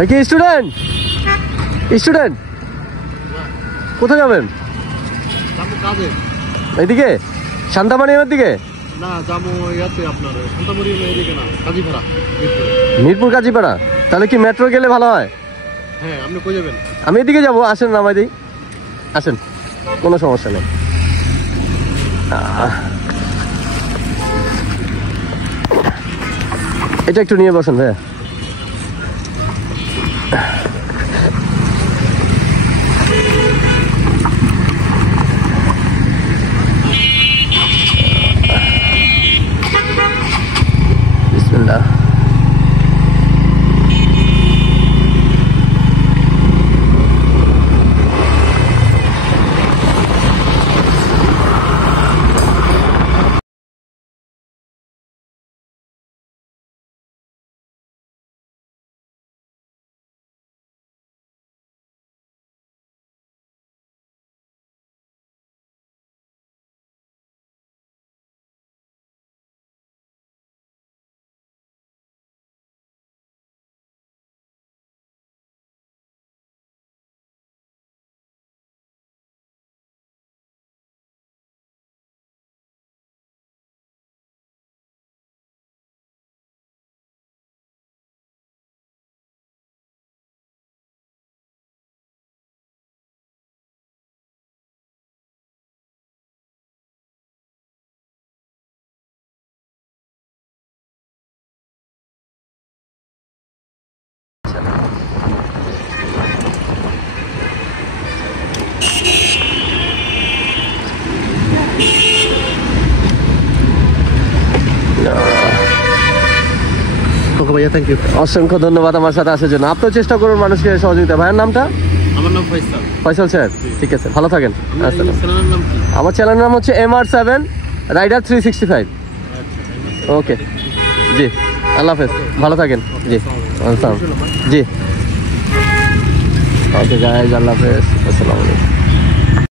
ভাই কি student? Student কোথায় যাবেন? এইদিকে শান্তামারিয়ামের দিকে? না, যাবো ইয়াতে আপনার শান্তামারিয়ামের এদিকে না, কাজীপাড়া, মিরপুর কাজীপাড়া। তাহলে কি মেট্রো গেলে ভালো হয়? হ্যাঁ, আপনি কই যাবেন? আমি এদিকে যাবো, আসেন নামাই দিই, আসেন, কোনো সমস্যা নেই। এটা একটু নিয়ে বসেন ভাইয়া। বিসমিল্লাহ। ওকে ভাইয়া, থ্যাংক ইউ। অসংখ্য ধন্যবাদ আমার সাথে আসার জন্য। আপনার চেষ্টা করুন মানুষকে সহযোগিতা। ভাইয়ের নামটা? আমার নাম ফয়সাল। ফয়সাল স্যার, ঠিক আছে, ভালো থাকেন। চ্যানেলের নাম কি? আমার চ্যানেলের নাম হচ্ছে MR7 রাইডার 365। ওকে জি, আল্লাহ হাফেজ, ভালো থাকেন। জি জি, ওকে গাইজ, আল্লাহ হাফেজ, আসসালামু আলাইকুম।